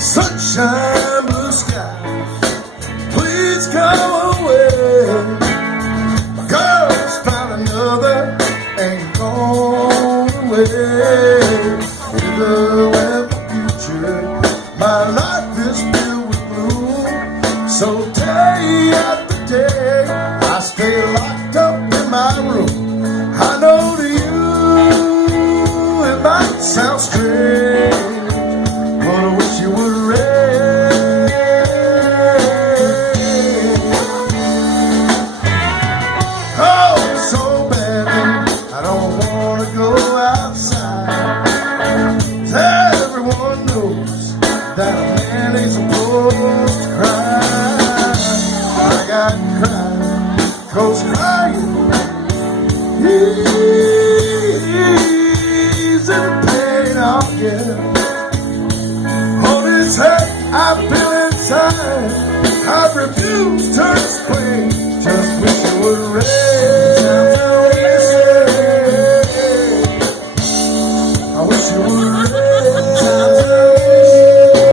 Sunshine, blue skies, please come away. My girl's found another and gone away. Either way, the future, my life is filled with gloom. So day after day, I stay locked up in my room. I know to you it might sound strange, but I wish you would rain. Oh, so badly, I don't want to go outside. Everyone knows that a man ain't supposed to cry. I got crying, 'cause crying easy the pain I'll get. All this hurt I feel inside, I refuse to explain.